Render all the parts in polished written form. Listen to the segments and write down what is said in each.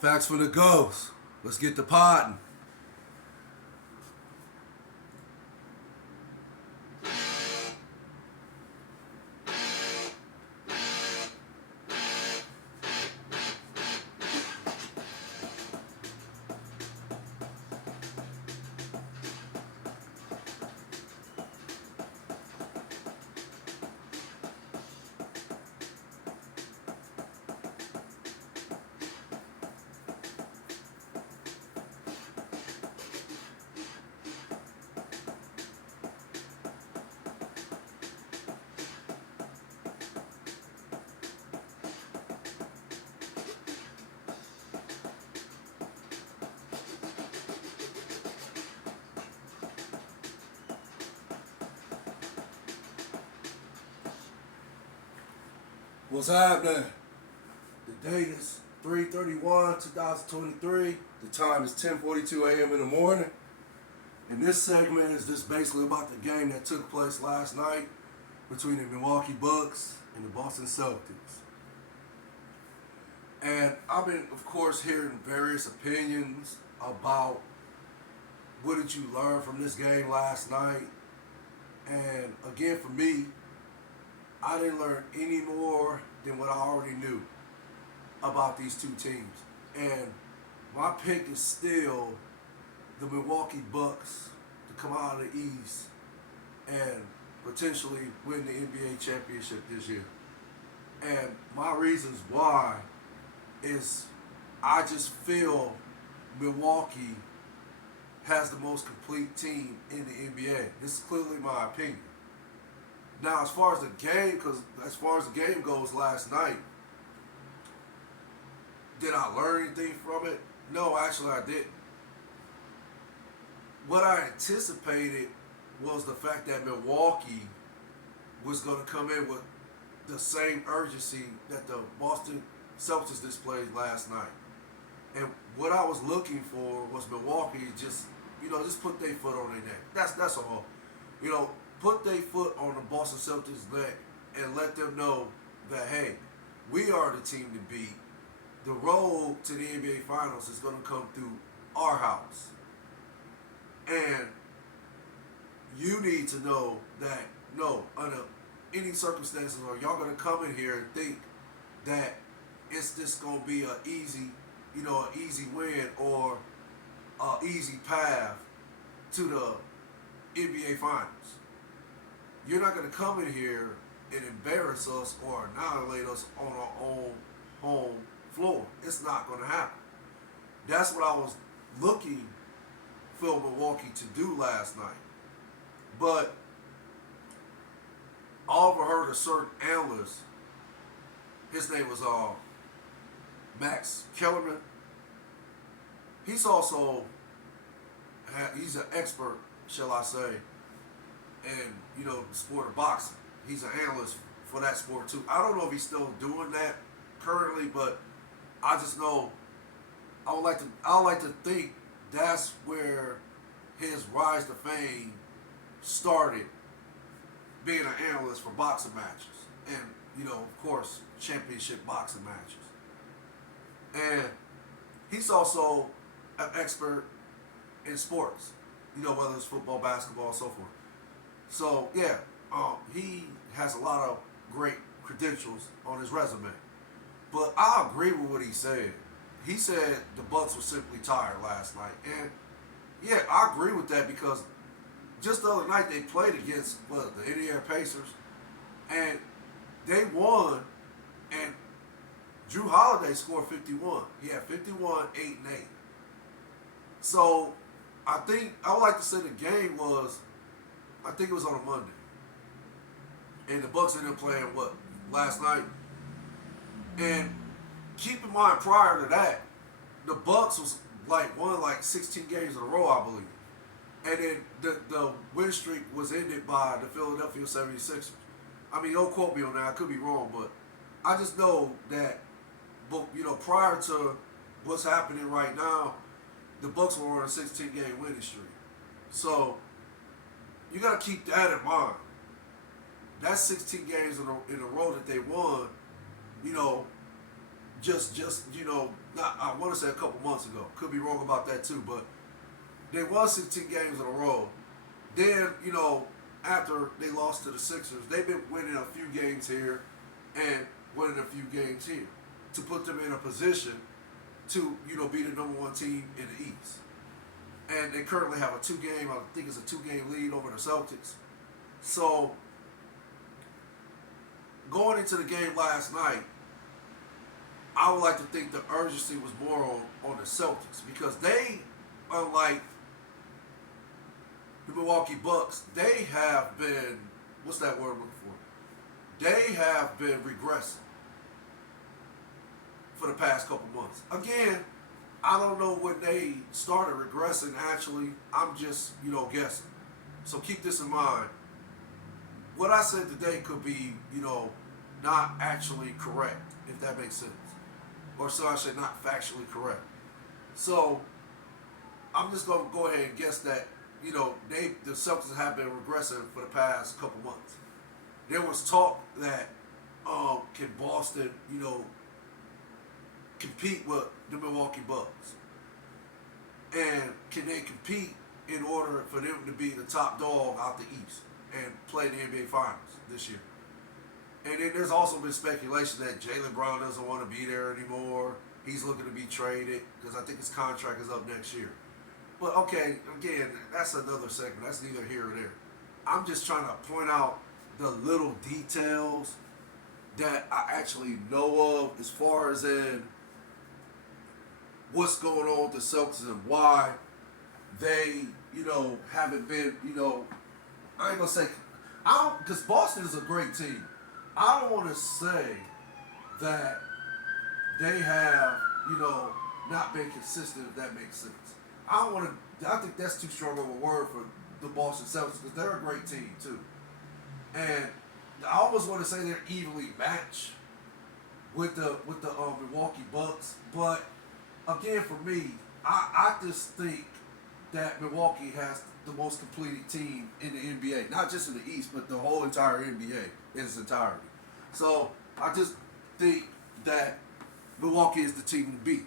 Facts for the ghost. Let's get the podding. What's happening? The date is 3/31/2023. The time is 10:42 a.m. in the morning. And this segment is just basically about the game that took place last night between the Milwaukee Bucks and the Boston Celtics. And I've been, of course, hearing various opinions about what did you learn from this game last night. And again, for me, I didn't learn any more than what I already knew about these two teams. And my pick is still the Milwaukee Bucks to come out of the East and potentially win the NBA championship this year. And my reasons why is I just feel Milwaukee has the most complete team in the NBA. This is clearly my opinion. Now, as far as the game goes last night, did I learn anything from it? No, actually I didn't. What I anticipated was the fact that Milwaukee was going to come in with the same urgency that the Boston Celtics displayed last night. And what I was looking for was Milwaukee just put their foot on their neck. That's all. Put their foot on the Boston Celtics' neck and let them know that, hey, we are the team to beat. The road to the NBA Finals is going to come through our house. And you need to know that, no, under any circumstances, are y'all going to come in here and think that it's just going to be an easy win or an easy path to the NBA Finals. You're not going to come in here and embarrass us or annihilate us on our own home floor. It's not going to happen. That's what I was looking for Milwaukee to do last night. But I overheard a certain analyst, his name was Max Kellerman. He's also, he's an expert, shall I say, in the sport of boxing. He's an analyst for that sport too. I don't know if he's still doing that currently, but I just know I would like to think that's where his rise to fame started, being an analyst for boxing matches and of course championship boxing matches. And he's also an expert in sports, whether it's football, basketball, and so forth. So yeah, he has a lot of great credentials on his resume. But I agree with what he said. He said the Bucks were simply tired last night, and yeah, I agree with that because just the other night they played against the Indiana Pacers, and they won, and Drew Holiday scored 51. He had 51, 8, and 8. So I would like to say the game was, I think it was on a Monday. And the Bucks ended up playing last night. And keep in mind, prior to that, the Bucks was won 16 games in a row, I believe. And then the win streak was ended by the Philadelphia 76ers. I mean, don't quote me on that, I could be wrong, but I just know that prior to what's happening right now, the Bucks were on a 16-game winning streak. So you got to keep that in mind. That's 16 games in a row that they won, not, I want to say a couple months ago. Could be wrong about that too, but they won 16 games in a row. Then, after they lost to the Sixers, they've been winning a few games here and winning a few games here to put them in a position to, be the number one team in the East. And they currently have I think it's a 2-game lead over the Celtics. So, going into the game last night, I would like to think the urgency was more on the Celtics because they, unlike the Milwaukee Bucks, they have been, what's that word I'm looking for? They have been regressing for the past couple months. Again, I don't know when they started regressing actually. I'm just, guessing. So keep this in mind. What I said today could be, not actually correct, if that makes sense. Or so I say not factually correct. So I'm just going to go ahead and guess that, the Celtics have been regressing for the past couple months. There was talk that can Boston, compete with the Milwaukee Bucks? And can they compete in order for them to be the top dog out the East and play the NBA Finals this year? And then there's also been speculation that Jaylen Brown doesn't want to be there anymore. He's looking to be traded because I think his contract is up next year. But okay, again, that's another segment. That's neither here or there. I'm just trying to point out the little details that I actually know of as far as in what's going on with the Celtics and why they, haven't been, I ain't gonna say, because Boston is a great team. I don't want to say that they have, not been consistent, if that makes sense. I think that's too strong of a word for the Boston Celtics because they're a great team too. And I almost want to say they're evenly matched with the Milwaukee Bucks, but again, for me, I just think that Milwaukee has the most completed team in the NBA, not just in the East, but the whole entire NBA in its entirety. So I just think that Milwaukee is the team to beat.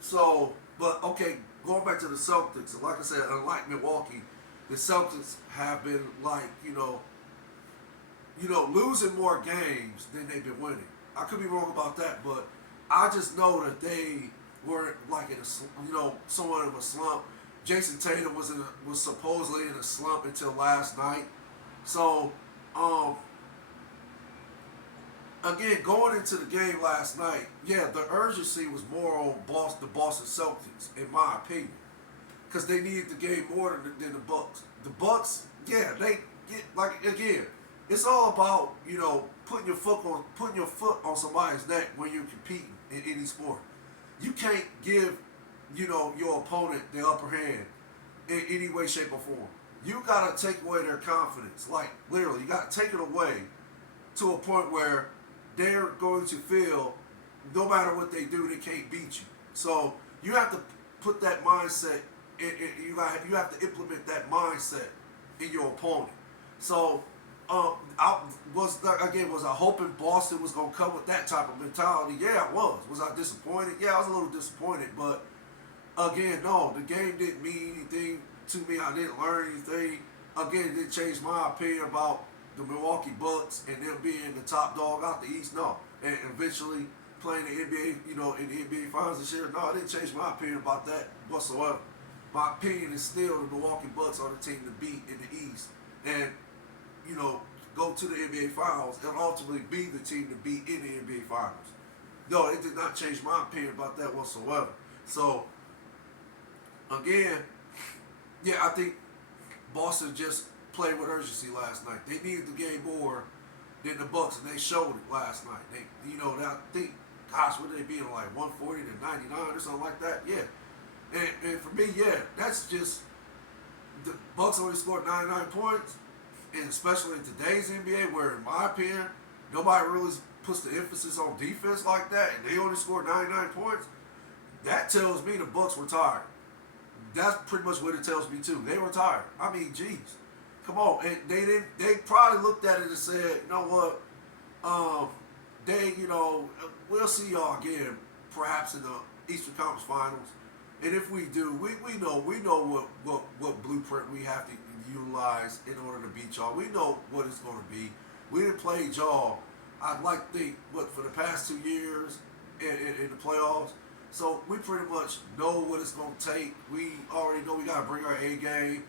So, but okay, going back to the Celtics, like I said, unlike Milwaukee, the Celtics have been like, losing more games than they've been winning. I could be wrong about that, but I just know that they were like in a, somewhat of a slump. Jason Tatum was supposedly in a slump until last night. So, again, going into the game last night, yeah, the urgency was more on the Boston Celtics, in my opinion, because they needed the game more than the Bucks. The Bucks, yeah, they get like again. It's all about putting your foot on somebody's neck when you're competing in any sport. You can't give your opponent the upper hand in any way, shape, or form. You gotta take away their confidence. Like literally, you gotta take it away to a point where they're going to feel no matter what they do, they can't beat you. So you have to put that mindset. You have to implement that mindset in your opponent. So I was I hoping Boston was going to come with that type of mentality? Yeah, I was. Was I disappointed? Yeah, I was a little disappointed. But again, no, the game didn't mean anything to me. I didn't learn anything. Again, it didn't change my opinion about the Milwaukee Bucks and them being the top dog out the East. No, and eventually playing the NBA, in the NBA Finals this year. No, it didn't change my opinion about that whatsoever. My opinion is still the Milwaukee Bucks are the team to beat in the East, and go to the NBA Finals and ultimately be the team to beat in the NBA Finals. No, it did not change my opinion about that whatsoever. So, again, yeah, I think Boston just played with urgency last night. They needed the game more than the Bucks, and they showed it last night. I think, gosh, what did they be in, like 140 to 99 or something like that? Yeah. And for me, yeah, that's just the Bucks only scored 99 points. And especially in today's NBA, where in my opinion, nobody really puts the emphasis on defense like that, and they only scored 99 points, that tells me the Bucks were tired. That's pretty much what it tells me too. They were tired. I mean, geez, come on. And they probably looked at it and said, you know what, we'll see y'all again, perhaps in the Eastern Conference Finals. And if we do, what blueprint we have to utilize in order to beat y'all. We know what it's going to be. We didn't play y'all. I'd like to think for the past 2 years in the playoffs. So we pretty much know what it's going to take. We already know we got to bring our A game.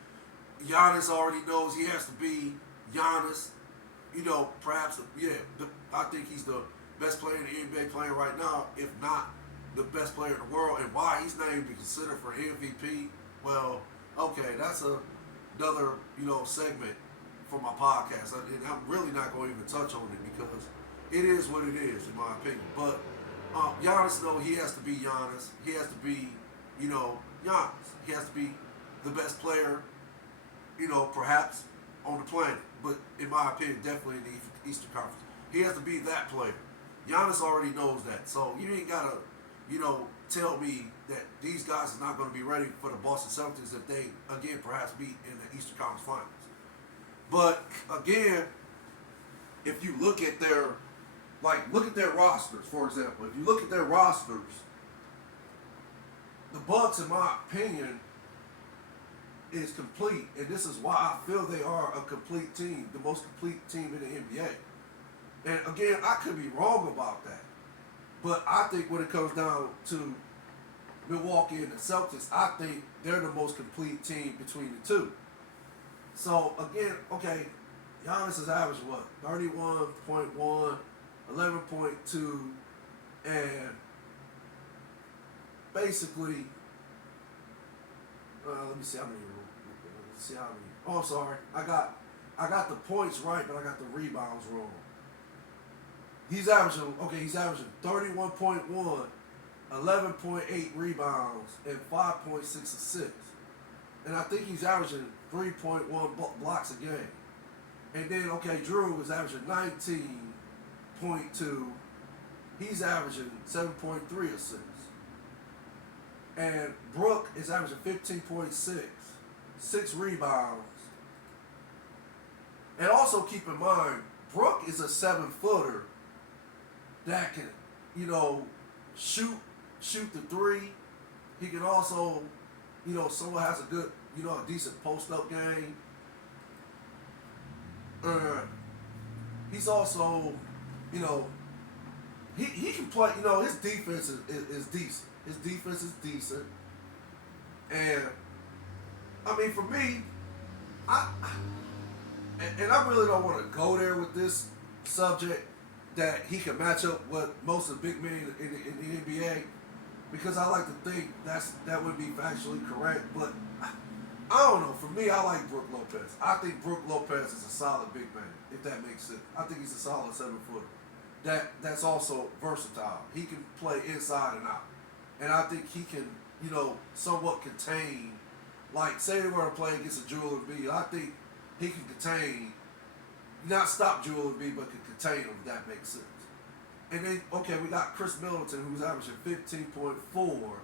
Giannis already knows he has to be Giannis. Perhaps, I think he's the best player in the NBA playing right now, if not the best player in the world. And why he's not even considered for MVP, well, okay, that's another, segment for my podcast. And I'm really not going to even touch on it because it is what it is, in my opinion. But Giannis, though, he has to be Giannis. He has to be, Giannis. He has to be the best player, perhaps on the planet. But in my opinion, definitely in the Eastern Conference. He has to be that player. Giannis already knows that. So you ain't got to, tell me that these guys are not going to be ready for the Boston Celtics if they, again, perhaps be in the Eastern Conference Finals. But, again, if you look at their rosters, for example. If you look at their rosters, the Bucks, in my opinion, is complete, and this is why I feel they are a complete team, the most complete team in the NBA. And again, I could be wrong about that, but I think when it comes down to Milwaukee and the Celtics, I think they're the most complete team between the two. So again, okay, Giannis is averaging what? 31.1, 11.2, and basically, let me see how many. Oh, I'm sorry. I got the points right, but I got the rebounds wrong. He's averaging 31.1, 11.8 rebounds, and 5.6 assists. And I think he's averaging 3.1 blocks a game. And then, Drew is averaging 19.2. He's averaging 7.3 assists. And Brook is averaging 15.6, 6 rebounds. And also keep in mind, Brook is a 7-footer that can, shoot the three. He can also, someone has a good, a decent post-up game. He's also, he can play, his defense is decent. His defense is decent. And, I mean, for me, I really don't want to go there with this subject that he can match up with most of the big men in the NBA, because I like to think that would be factually correct. But I don't know. For me, I like Brook Lopez. I think Brook Lopez is a solid big man, if that makes sense. I think he's a solid 7-footer. That's also versatile. He can play inside and out. And I think he can, somewhat contain, like, say they were playing against a Joel Embiid. I think he can contain, not stop Joel Embiid, but can contain him, if that makes sense. And then, we got Chris Middleton, who's averaging 15.4